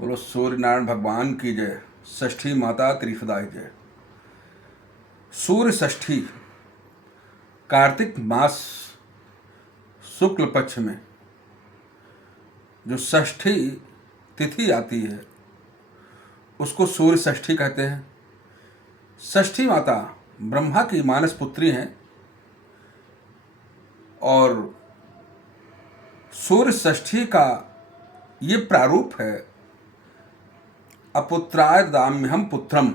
बोलो सूर्य नारायण भगवान की जय। षष्ठी माता त्रिफदाई जय। सूर्य षष्ठी कार्तिक मास शुक्ल पक्ष में जो षष्ठी तिथि आती है उसको सूर्य षष्ठी कहते हैं। षष्ठी माता ब्रह्मा की मानस पुत्री हैं और सूर्य षष्ठी का ये प्रारूप है अपुत्राय दाम्यहम पुत्रम।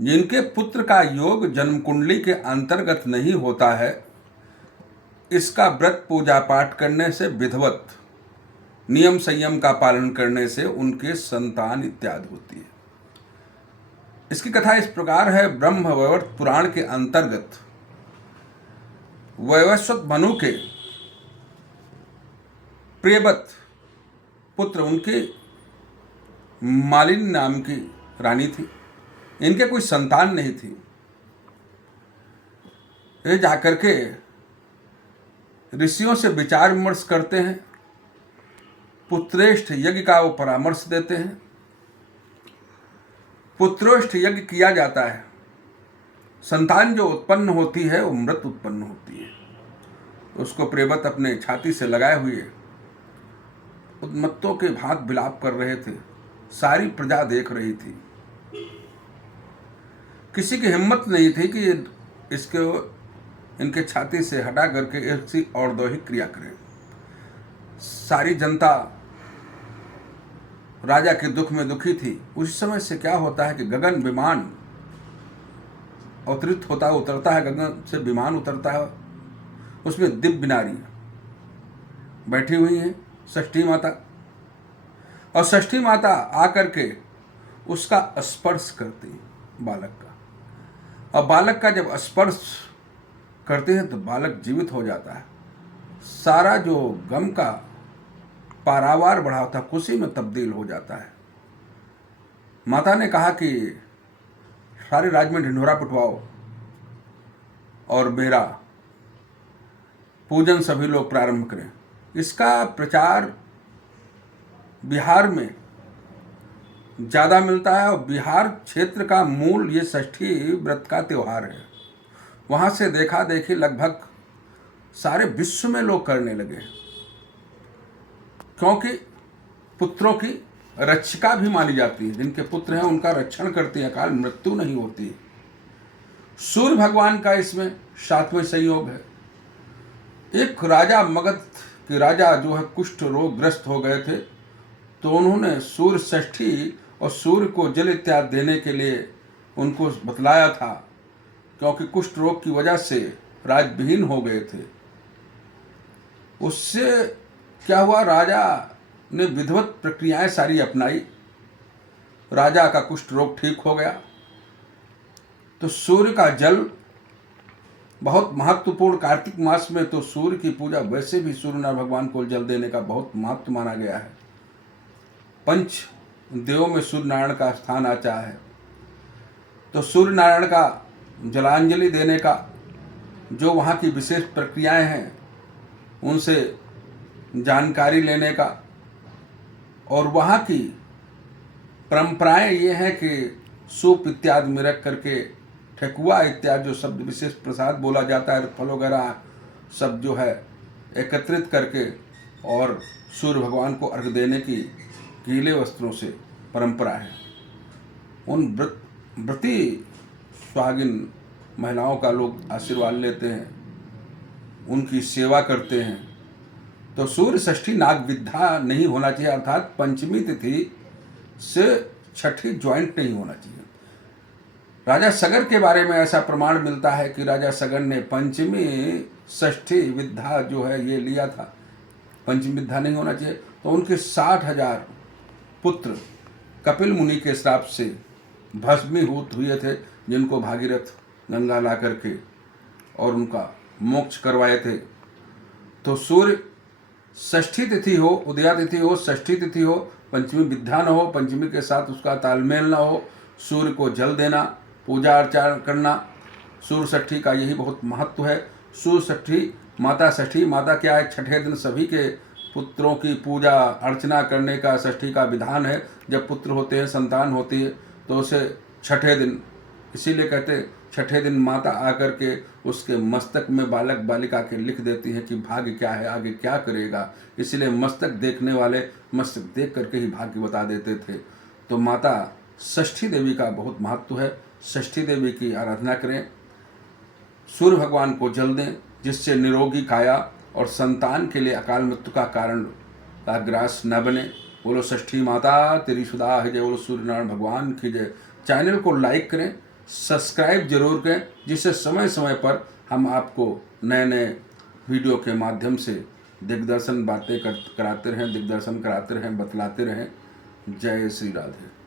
जिनके पुत्र का योग जन्म कुंडली के अंतर्गत नहीं होता है, इसका व्रत पूजा पाठ करने से विधिवत नियम संयम का पालन करने से उनके संतान इत्यादि होती है। इसकी कथा इस प्रकार है। ब्रह्म वैवर्त पुराण के अंतर्गत वैवस्वत मनु के प्रियवत पुत्र उनके मालिनी नाम की रानी थी। इनके कोई संतान नहीं थी। ये जाकर के ऋषियों से विचार विमर्श करते हैं। पुत्रेष्ठ यज्ञ का वो परामर्श देते हैं। पुत्रोष्ठ यज्ञ किया जाता है। संतान जो उत्पन्न होती है वो मृत उत्पन्न होती है। उसको प्रेवत अपने छाती से लगाए हुए उन्मत्तों के भांत विलाप कर रहे थे। सारी प्रजा देख रही थी। किसी की हिम्मत नहीं थी कि इसके इनके छाती से हटा करके ऐसी और दैहिक क्रिया करें। सारी जनता राजा के दुख में दुखी थी। उस समय से क्या होता है कि गगन विमान अवतरित होता उतरता है। गगन से विमान उतरता है, उसमें दिव्य नारी बैठी हुई है षष्ठी माता। और षष्ठी माता आकर के उसका स्पर्श करती है बालक का। और बालक का जब स्पर्श करते हैं तो बालक जीवित हो जाता है। सारा जो गम का पारावार बढ़ा था खुशी में तब्दील हो जाता है। माता ने कहा कि सारे राज्य में ढिंढोरा पिटवाओ और मेरा पूजन सभी लोग प्रारंभ करें। इसका प्रचार बिहार में ज़्यादा मिलता है और बिहार क्षेत्र का मूल ये षष्ठी व्रत का त्यौहार है। वहाँ से देखा देखी लगभग सारे विश्व में लोग करने लगे, क्योंकि पुत्रों की रक्षिका भी मानी जाती है। जिनके पुत्र हैं उनका रक्षण करती है, अकाल मृत्यु नहीं होती। सूर्य भगवान का इसमें 7वें संयोग है। एक राजा मगध के राजा जो है कुष्ठ रोग ग्रस्त हो गए थे, तो उन्होंने सूर्य षष्ठी और सूर्य को जल इत्यादि देने के लिए उनको बतलाया था, क्योंकि कुष्ठ रोग की वजह से राजविहीन हो गए थे। उससे क्या हुआ, राजा ने विधिवत प्रक्रियाएं सारी अपनाई। राजा का कुष्ठ रोग ठीक हो गया। तो सूर्य का जल बहुत महत्वपूर्ण। कार्तिक मास में तो सूर्य की पूजा, वैसे भी सूर्य नारायण भगवान को जल देने का बहुत महत्व माना गया है। पंच देवों में सूर्य नारायण का स्थान आता है। तो सूर्य नारायण का जलांजलि देने का जो वहाँ की विशेष प्रक्रियाएं हैं, उनसे जानकारी लेने का, और वहाँ की परंपराएं ये हैं कि सूप इत्यादि में रख करके ठेकुआ इत्यादि जो शब्द विशेष प्रसाद बोला जाता है, फल वगैरह सब जो है एकत्रित करके और सूर्य भगवान को अर्घ देने की गीले वस्त्रों से परंपरा है। उन व्रती सुहागिन महिलाओं का लोग आशीर्वाद लेते हैं, उनकी सेवा करते हैं। तो सूर्य षष्ठी नाग विद्या नहीं होना चाहिए, अर्थात पंचमी तिथि से छठी ज्वाइंट नहीं होना चाहिए। राजा सगर के बारे में ऐसा प्रमाण मिलता है कि राजा सगर ने पंचमी षष्ठी विद्या जो है ये लिया था। पंचमी विद्या नहीं होना चाहिए। तो उनके 60,000 पुत्र कपिल मुनि के श्राप से भस्मीभूत हुए थे, जिनको भागीरथ गंगा ला करके और उनका मोक्ष करवाए थे। तो सूर्य षष्ठी तिथि हो, उदया तिथि हो, षष्ठी तिथि हो, पंचमी विद्या न हो, पंचमी के साथ उसका तालमेल न हो, सूर्य को जल देना, पूजा अर्चना करना, सूर्य षष्ठी का यही बहुत महत्व है। सूर्य षष्ठी, माता षष्ठी, माता क्या है, छठे दिन सभी के पुत्रों की पूजा अर्चना करने का षष्ठी का विधान है। जब पुत्र होते हैं, संतान होती है, तो उसे छठे दिन, इसीलिए कहते हैं छठे दिन माता आकर के उसके मस्तक में बालक बालिका के लिख देती है कि भाग्य क्या है, आगे क्या करेगा। इसलिए मस्तक देखने वाले मस्तक देख करके ही भाग्य बता देते थे। तो माता षष्ठी देवी का बहुत महत्व है। षष्ठी देवी की आराधना करें, सूर्य भगवान को जल दें, जिससे निरोगी काया और संतान के लिए अकाल मृत्यु का कारण का ग्रास न बने। बोलो षष्ठी माता तेरी सुधा है जय, बोलो सूर्यनारायण भगवान की जय। चैनल को लाइक करें, सब्सक्राइब जरूर करें, जिससे समय समय पर हम आपको नए नए वीडियो के माध्यम से दिग्दर्शन बातें कराते रहें, दिग्दर्शन कराते रहें, बतलाते रहें। जय श्री राधे।